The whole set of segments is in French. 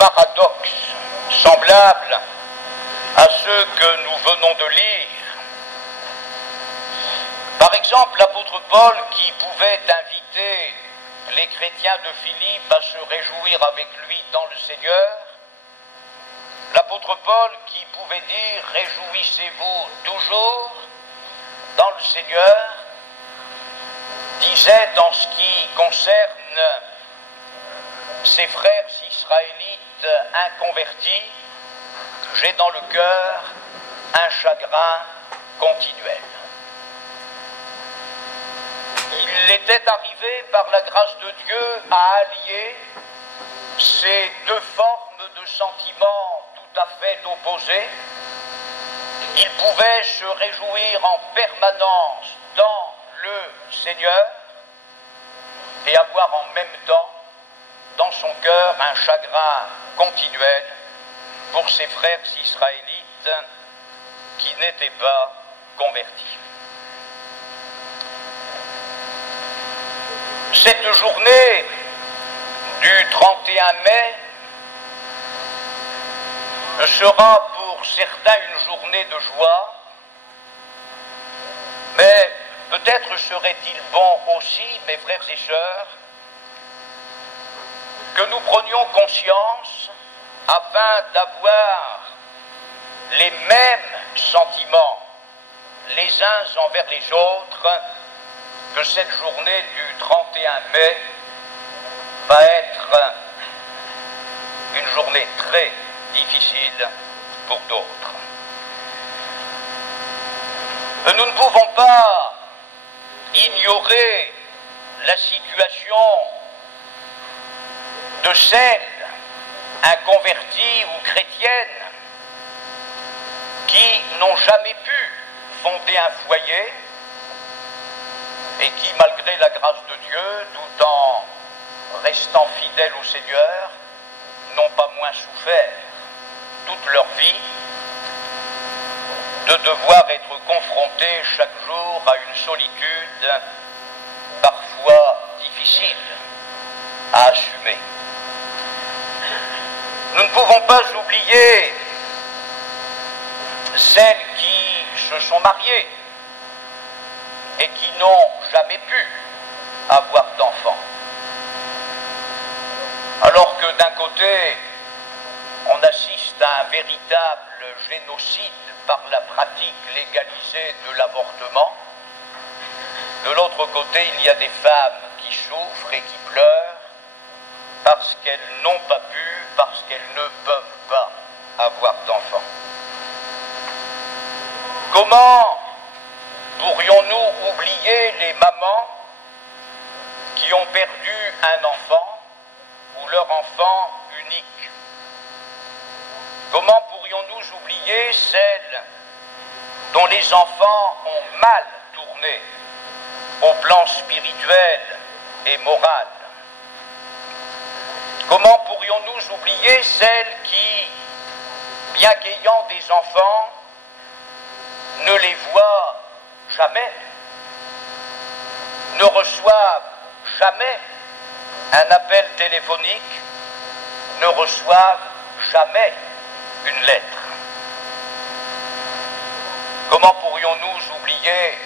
paradoxes semblables à ceux que nous venons de lire. Par exemple, l'apôtre Paul qui pouvait inviter les chrétiens de Philippe à se réjouir avec lui dans le Seigneur, l'apôtre Paul qui pouvait dire « Réjouissez-vous toujours dans le Seigneur », disait en ce qui concerne ses frères israélites inconvertis, « J'ai dans le cœur un chagrin continuel ». Il était arrivé par la grâce de Dieu à allier ces deux formes de sentiments tout à fait opposés. Il pouvait se réjouir en permanence dans le Seigneur et avoir en même temps dans son cœur un chagrin continuel pour ses frères israélites qui n'étaient pas convertis. Cette journée du 31 mai sera pour certains une journée de joie, mais peut-être serait-il bon aussi, mes frères et sœurs, que nous prenions conscience, afin d'avoir les mêmes sentiments les uns envers les autres, que cette journée du 31 mai va être une journée très difficile pour d'autres. Nous ne pouvons pas ignorer la situation de celles inconverties ou chrétiennes qui n'ont jamais pu fonder un foyer et qui, malgré la grâce de Dieu, tout en restant fidèles au Seigneur, n'ont pas moins souffert toute leur vie de devoir être confrontés chaque jour à une solitude parfois difficile à assumer. Nous ne pouvons pas oublier celles qui se sont mariées et qui n'ont jamais pu avoir d'enfants. Alors que d'un côté, on assiste à un véritable génocide par la pratique légalisée de l'avortement, de l'autre côté, il y a des femmes qui souffrent et qui pleurent parce qu'elles n'ont pas pu, parce qu'elles ne peuvent pas avoir d'enfants. Comment pourrions-nous oublier les mamans qui ont perdu un enfant ou leur enfant unique? Comment pourrions-nous oublier celles dont les enfants ont mal tourné au plan spirituel et moral? Comment pourrions-nous oublier celles qui, bien qu'ayant des enfants, ne les voient jamais, ne reçoivent jamais un appel téléphonique, ne reçoivent jamais une lettre? Comment pourrions-nous oublier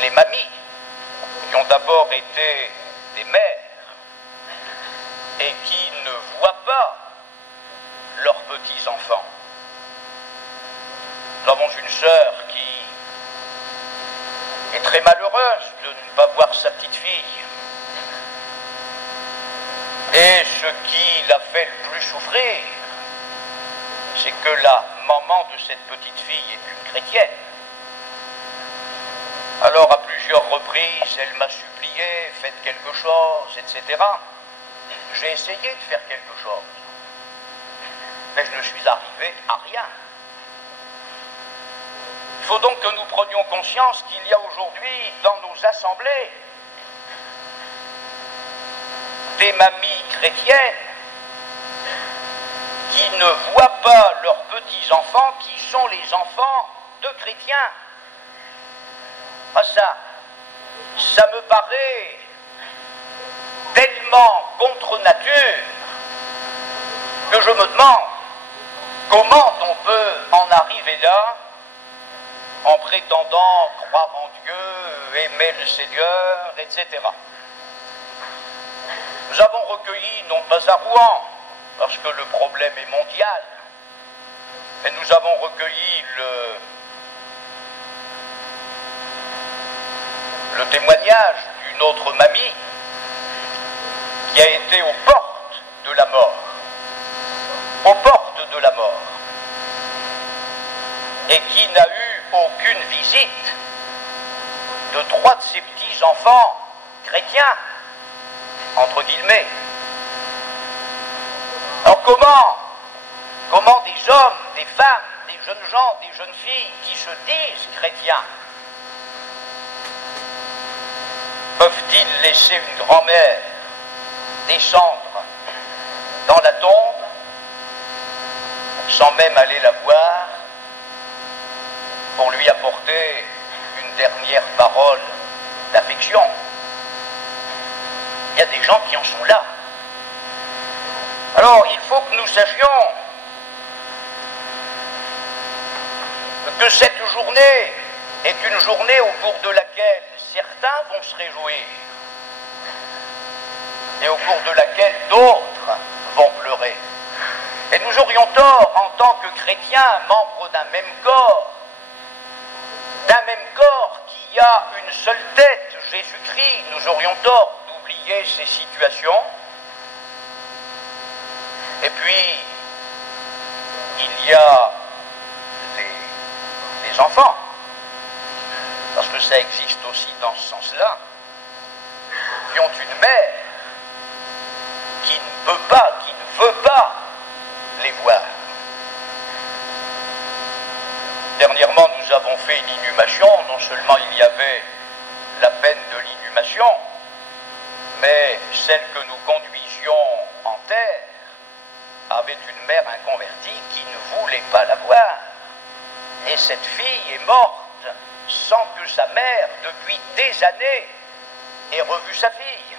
les mamies qui ont d'abord été des mères et qui ne voient pas leurs petits-enfants? Nous avons une sœur qui est très malheureuse de ne pas voir sa petite fille. Et ce qui l'a fait le plus souffrir, c'est que la maman de cette petite fille est une chrétienne. Alors à plusieurs reprises, elle m'a supplié, faites quelque chose, etc. J'ai essayé de faire quelque chose, mais je ne suis arrivé à rien. Il faut donc que nous prenions conscience qu'il y a aujourd'hui dans nos assemblées des mamies chrétiennes qui ne voient pas leurs petits-enfants qui sont les enfants de chrétiens. Ah, ça me paraît tellement contre nature Comment on peut en arriver là en prétendant croire en Dieu, aimer le Seigneur, etc. Nous avons recueilli, non pas à Rouen, parce que le problème est mondial, mais nous avons recueilli le témoignage d'une autre mamie qui a été aux portes de la mort, aux portes de la mort, et qui n'a eu aucune visite de 3 de ses petits-enfants chrétiens, entre guillemets. Alors comment des hommes, des femmes, des jeunes gens, des jeunes filles qui se disent chrétiens peuvent-ils laisser une grand-mère descendre dans la tombe sans même aller la voir pour lui apporter une dernière parole d'affection? Il y a des gens qui en sont là. Alors, il faut que nous sachions que cette journée est une journée au cours de laquelle certains vont se réjouir et au cours de laquelle d'autres vont pleurer. Et nous aurions tort, en tant que chrétiens, membres d'un même corps qui a une seule tête, Jésus-Christ, nous aurions tort d'oublier ces situations. Et puis, il y a les enfants, parce que ça existe aussi dans ce sens-là, qui ont une mère qui ne peut pas, qui ne veut pas les voir. Dernièrement, nous avons fait une inhumation. Non seulement il y avait la peine de l'inhumation, mais celle que nous conduisions en terre avait une mère inconvertie qui ne voulait pas la voir. Et cette fille est morte sans que sa mère, depuis des années, ait revu sa fille.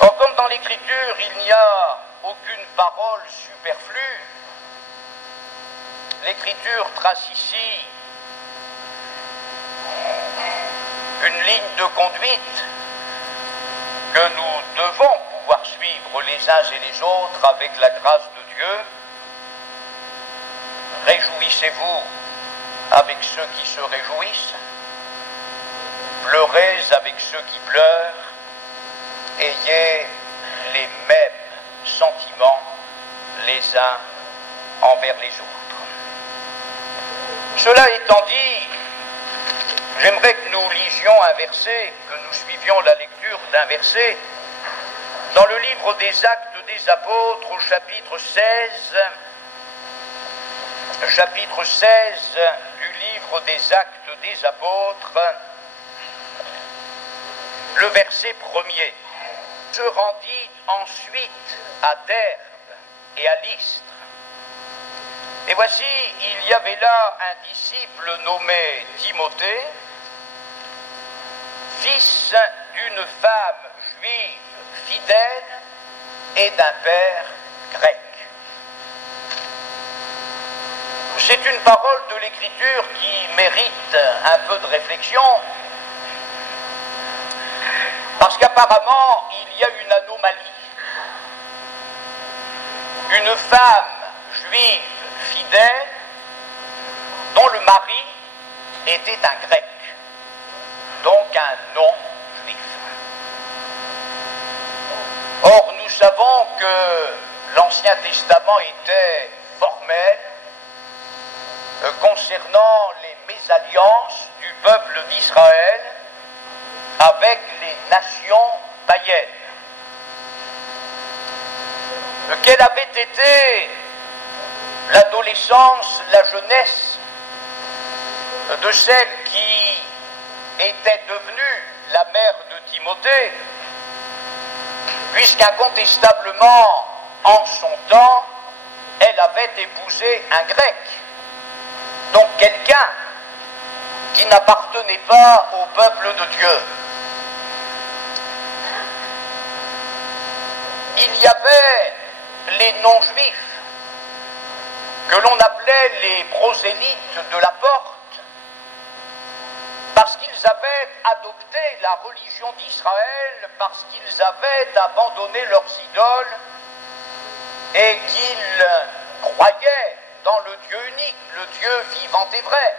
Or, comme dans l'Écriture, il n'y a aucune parole superflue, l'Écriture trace ici une ligne de conduite que nous devons pouvoir suivre les uns et les autres avec la grâce de Dieu. Réjouissez-vous avec ceux qui se réjouissent, pleurez avec ceux qui pleurent, ayez les mêmes sentiments les uns envers les autres. Cela étant dit, j'aimerais que nous lisions un verset, que nous suivions la lecture d'un verset dans le livre des Actes des Apôtres au chapitre 16 du livre des Actes des Apôtres, le verset 1er. Se rendit ensuite à Derbe et à Lystre. Et voici, il y avait là un disciple nommé Timothée, fils d'une femme juive fidèle et d'un père grec. C'est une parole de l'Écriture qui mérite un peu de réflexion, parce qu'apparemment, il y a une anomalie. Une femme juive fidèle dont le mari était un grec, donc un non-juif. Or, nous savons que l'Ancien Testament était formel concernant les mésalliances du peuple d'Israël avec les nations païennes. Quelle avait été l'adolescence, la jeunesse de celle qui était devenue la mère de Timothée, puisqu'incontestablement, en son temps, elle avait épousé un grec, donc quelqu'un qui n'appartenait pas au peuple de Dieu. Il y avait les non-juifs que l'on appelait les prosélytes de la porte, parce qu'ils avaient adopté la religion d'Israël, parce qu'ils avaient abandonné leurs idoles et qu'ils croyaient dans le Dieu unique, le Dieu vivant et vrai.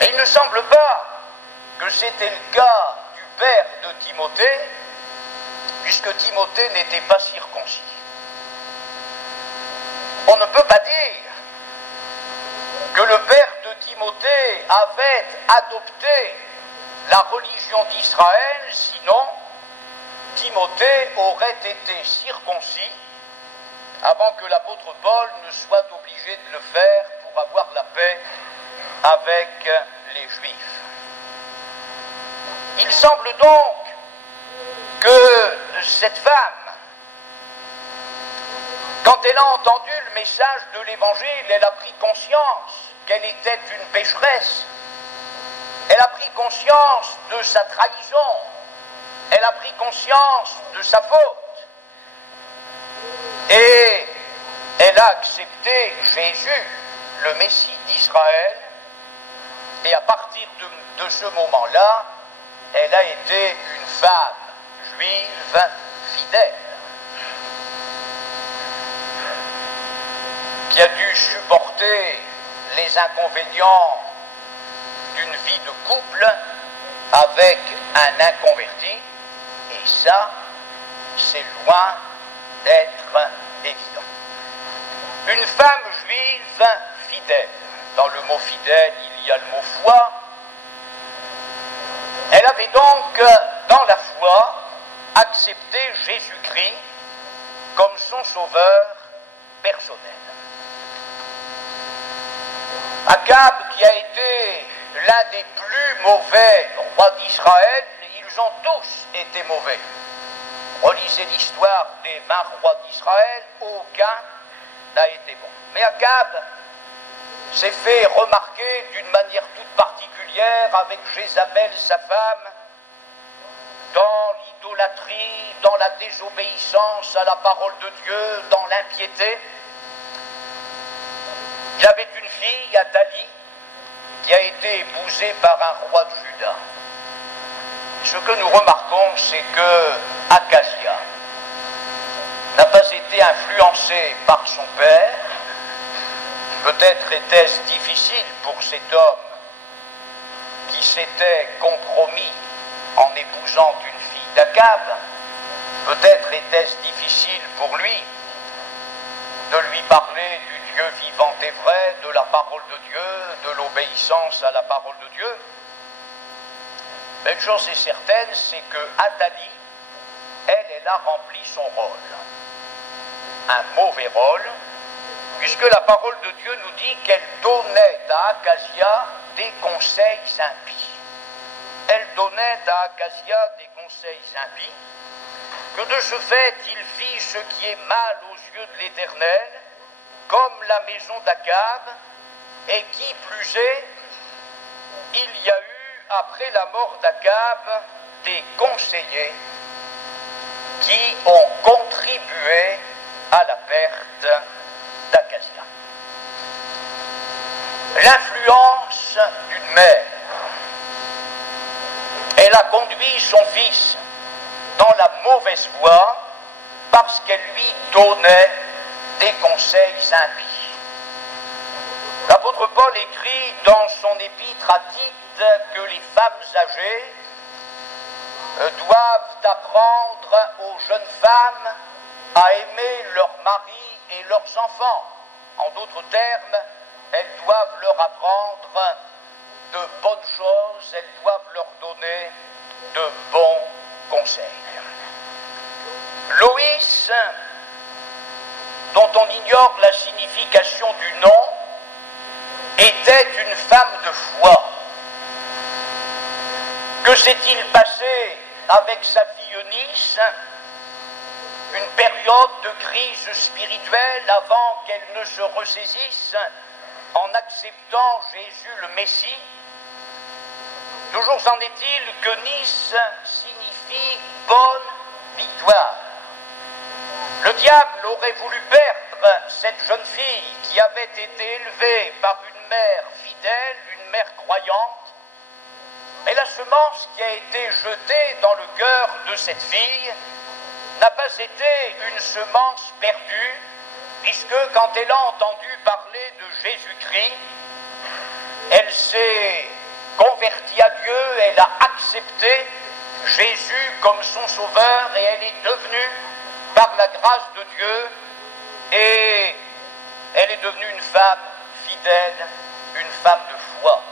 Et il ne semble pas que c'était le cas du père de Timothée, puisque Timothée n'était pas circoncis. On ne peut pas dire que le père de Timothée avait adopté la religion d'Israël, sinon Timothée aurait été circoncis avant que l'apôtre Paul ne soit obligé de le faire pour avoir la paix avec les Juifs. Il semble donc que cette femme, quand elle a entendu le message de l'Évangile, elle a pris conscience qu'elle était une pécheresse. Elle a pris conscience de sa trahison. Elle a pris conscience de sa faute. Et elle a accepté Jésus, le Messie d'Israël. Et à partir de ce moment-là, elle a été une femme juive fidèle, qui a dû supporter les inconvénients d'une vie de couple avec un inconverti, et ça, c'est loin d'être évident. Une femme juive fidèle. Dans le mot fidèle, il y a le mot foi. Elle avait donc, dans la foi, accepté Jésus-Christ comme son sauveur personnel. Akab, qui a été l'un des plus mauvais rois d'Israël, ils ont tous été mauvais. Relisez l'histoire des 20 rois d'Israël, aucun n'a été bon. Mais Akab s'est fait remarquer d'une manière toute particulière avec Jézabel, sa femme, dans l'idolâtrie, dans la désobéissance à la parole de Dieu, dans l'impiété. Il avait une fille, Athalie, qui a été épousée par un roi de Juda. Ce que nous remarquons, c'est que Akazia n'a pas été influencé par son père. Peut-être était-ce difficile pour cet homme qui s'était compromis en épousant une fille d'Akab. Peut-être était-ce difficile pour lui de lui parler du Dieu vivant et vrai, de la parole de Dieu, de l'obéissance à la parole de Dieu. Mais une chose est certaine, c'est que Athalie, elle a rempli son rôle. Un mauvais rôle, puisque la parole de Dieu nous dit qu'elle donnait à Akazia des conseils impies. Elle donnait à Akazia des conseils impies, que de ce fait il fit ce qui est mal aux yeux de l'Éternel, comme la maison d'Akab, et qui plus est, il y a eu, après la mort d'Akab, des conseillers qui ont contribué à la perte d'Akazia. L'influence d'une mère, elle a conduit son fils dans la mauvaise voie parce qu'elle lui donnait des conseils impies. L'apôtre Paul écrit dans son épître à Tite que les femmes âgées doivent apprendre aux jeunes femmes à aimer leurs maris et leurs enfants. En d'autres termes, elles doivent leur apprendre de bonnes choses, elles doivent leur donner de bons conseils. Loïs, dont on ignore la signification du nom, était une femme de foi. Que s'est-il passé avec sa fille Eunice? Une période de crise spirituelle avant qu'elle ne se ressaisisse en acceptant Jésus le Messie. Toujours en est-il que Nice signifie bonne victoire. Le diable aurait voulu perdre cette jeune fille qui avait été élevée par une mère fidèle, une mère croyante, mais la semence qui a été jetée dans le cœur de cette fille n'a pas été une semence perdue, puisque quand elle a entendu parler de Jésus-Christ, elle s'est convertie à Dieu, elle a accepté Jésus comme son sauveur et elle est devenue, par la grâce de Dieu, et elle est devenue une femme fidèle, une femme de foi.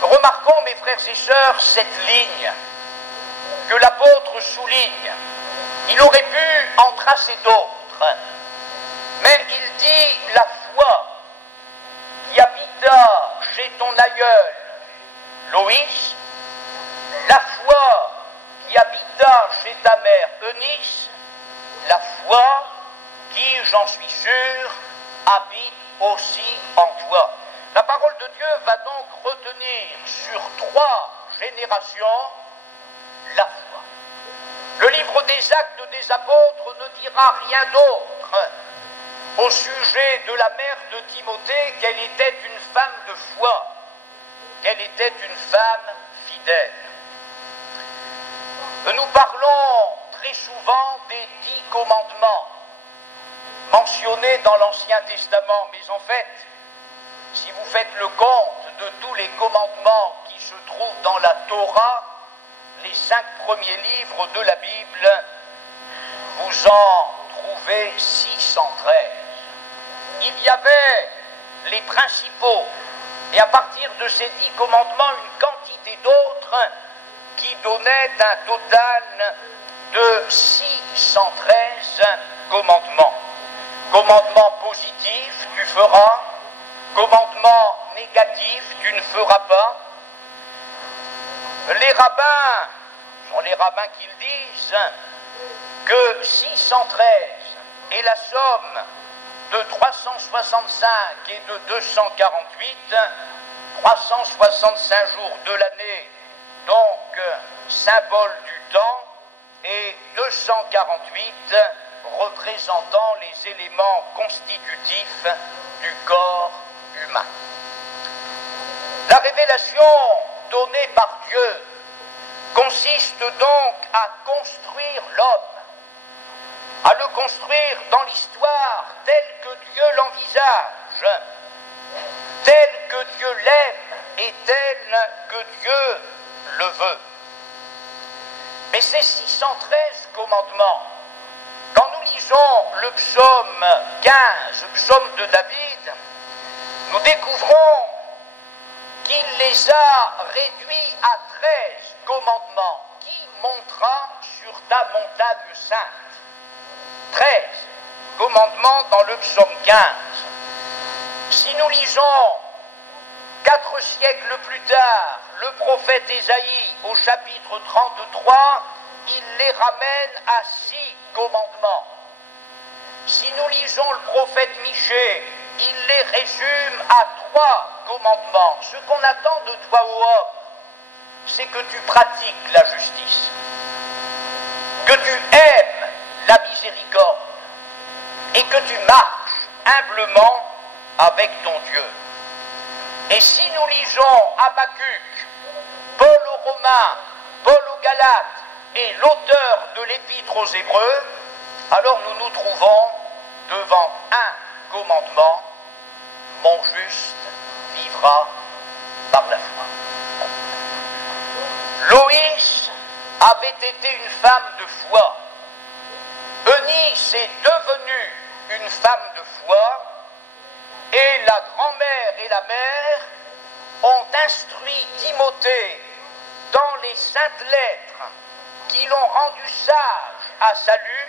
Remarquons, mes frères et sœurs, cette ligne que l'apôtre souligne. Il aurait pu en tracer d'autres, mais il dit la foi qui habita chez ton aïeul Loïs, la foi qui habita chez ta mère Eunice, la foi qui, j'en suis sûr, habite aussi en toi. La parole de Dieu va donc retenir sur 3 générations la foi. Le livre des Actes des Apôtres ne dira rien d'autre au sujet de la mère de Timothée qu'elle était une femme de foi, qu'elle était une femme fidèle. Nous parlons très souvent des 10 commandements mentionnés dans l'Ancien Testament, mais en fait, si vous faites le compte de tous les commandements qui se trouvent dans la Torah, les 5 premiers livres de la Bible, vous en trouvez 613. Il y avait les principaux, et à partir de ces 10 commandements, une quantité d'autres qui donnaient un total de 613 commandements. Commandement positif, tu feras. Commandement négatif, tu ne feras pas. Les rabbins, sont les rabbins qui le disent, que 613 est la somme de 365 et de 248, 365 jours de l'année, donc symbole du temps, et 248 représentant les éléments constitutifs du corps humain. La révélation donnée par Dieu consiste donc à construire l'homme, à le construire dans l'histoire telle que Dieu l'envisage, telle que Dieu l'aime et telle que Dieu le veut. Mais ces 613 commandements, quand nous lisons le psaume 15, le psaume de David, nous découvrons qu'il les a réduits à 13 commandements. Qui montera sur ta montagne sainte? 13 commandements dans le psaume 15. Si nous lisons 4 siècles plus tard, le prophète Ésaïe, au chapitre 33, il les ramène à 6 commandements. Si nous lisons le prophète Michée, il les résume à 3 commandements. Ce qu'on attend de toi, ô homme, c'est que tu pratiques la justice, que tu aimes la miséricorde et que tu marches humblement avec ton Dieu. Et si nous lisons Habacuc, Paul aux Romains, Paul aux Galates et l'auteur de l'Épître aux Hébreux, alors nous nous trouvons devant un commandement: mon juste vivra par la foi. Loïs avait été une femme de foi. Eunice est devenue une femme de foi. Et la grand-mère et la mère ont instruit Timothée dans les saintes lettres qui l'ont rendu sage à salut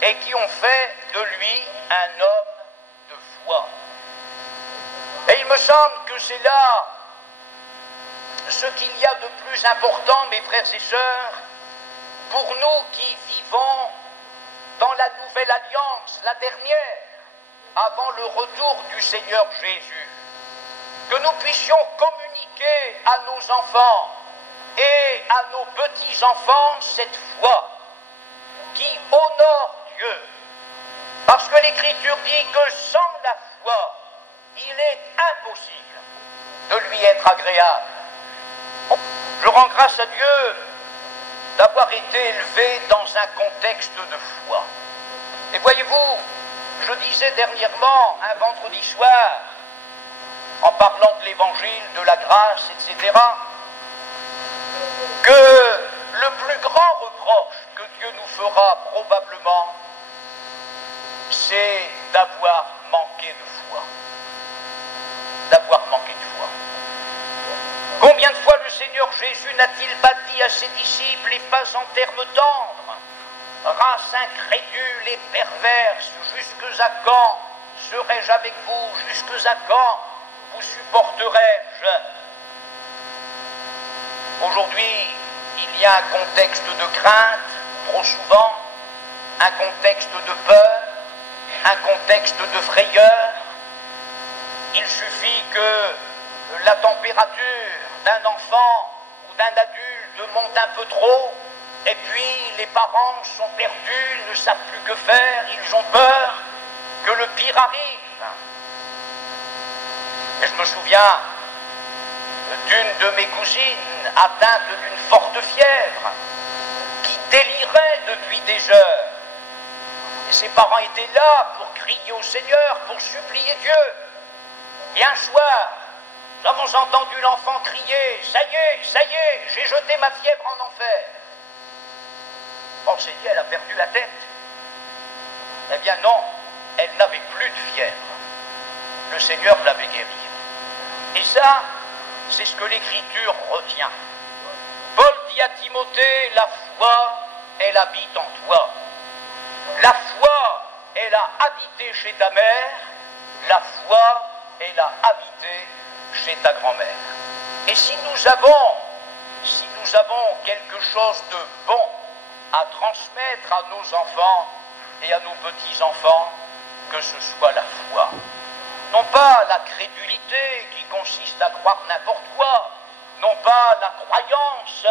et qui ont fait de lui un homme de foi. Et il me semble que c'est là ce qu'il y a de plus important, mes frères et sœurs, pour nous qui vivons dans la nouvelle alliance, la dernière, avant le retour du Seigneur Jésus, que nous puissions communiquer à nos enfants et à nos petits-enfants cette foi qui honore Dieu, Parce que l'Écriture dit que sans la foi, il est impossible de lui être agréable. Je rends grâce à Dieu d'avoir été élevé dans un contexte de foi. Et voyez-vous, je disais dernièrement, un vendredi soir, en parlant de l'évangile, de la grâce, etc., que le plus grand reproche que Dieu nous fera probablement, c'est d'avoir manqué de foi. D'avoir manqué de foi. Combien de fois le Seigneur Jésus n'a-t-il pas dit à ses disciples, et pas en termes tendres, race incrédule et perverse, jusque à quand serai-je avec vous, jusque à quand vous supporterai-je? Aujourd'hui, il y a un contexte de crainte, trop souvent, un contexte de peur, un contexte de frayeur. Il suffit que la température d'un enfant ou d'un adulte monte un peu trop, et puis les parents sont perdus, ne savent plus que faire, ils ont peur que le pire arrive. Et je me souviens d'une de mes cousines atteinte d'une forte fièvre, qui délirait depuis des heures. Et ses parents étaient là pour crier au Seigneur, pour supplier Dieu. Et un soir, nous avons entendu l'enfant crier, ça y est, j'ai jeté ma fièvre en enfer. On s'est dit, elle a perdu la tête. Eh bien non, elle n'avait plus de fièvre. Le Seigneur l'avait guérie. Et ça, c'est ce que l'Écriture retient. Paul dit à Timothée, la foi, elle habite en toi. La foi, elle a habité chez ta mère. La foi, elle a habité chez ta grand-mère. Et si nous avons quelque chose de bon à transmettre à nos enfants et à nos petits-enfants, que ce soit la foi. Non pas la crédulité qui consiste à croire n'importe quoi, non pas la croyance,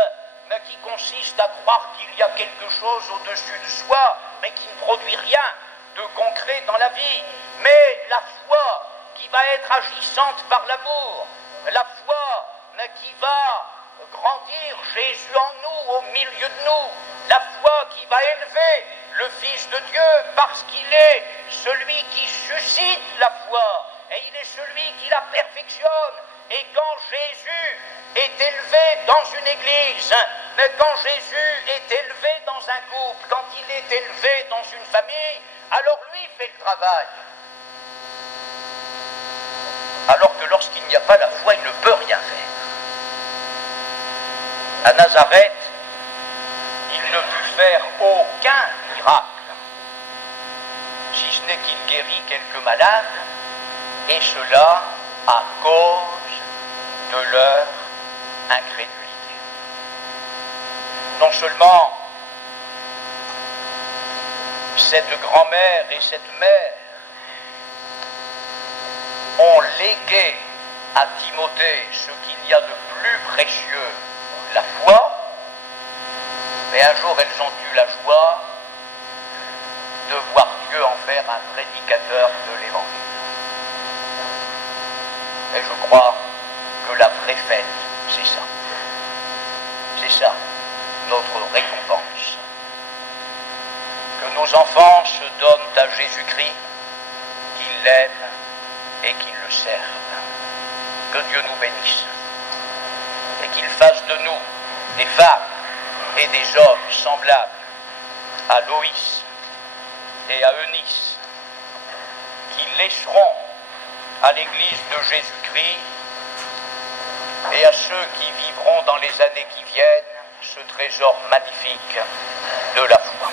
mais qui consiste à croire qu'il y a quelque chose au-dessus de soi, mais qui ne produit rien de concret dans la vie, mais la foi qui va être agissante par l'amour, la foi qui va grandir Jésus en nous, au milieu de nous, la foi qui va élever le Fils de Dieu parce qu'il est celui qui suscite la foi et il est celui qui la perfectionne. Et quand Jésus est élevé dans une église, quand Jésus est élevé dans un couple, quand il est élevé dans une famille, alors lui fait le travail. Alors que lorsqu'il n'y a pas la foi, il ne peut rien faire. À Nazareth, il ne put faire aucun miracle, si ce n'est qu'il guérit quelques malades, et cela à cause de leur incrédulité. Non seulement cette grand-mère et cette mère ont légué à Timothée ce qu'il y a de plus précieux, la foi, mais un jour elles ont eu la joie de voir Dieu en faire un prédicateur de l'Évangile. Et je crois que la vraie fête, c'est ça. C'est ça, notre récompense. Que nos enfants se donnent à Jésus-Christ, qu'ils l'aiment et qu'ils le servent. Que Dieu nous bénisse. Et qu'il fasse de nous des femmes et des hommes semblables à Loïs et à Eunice, qui laisseront à l'Église de Jésus-Christ et à ceux qui vivront dans les années qui viennent ce trésor magnifique de la foi.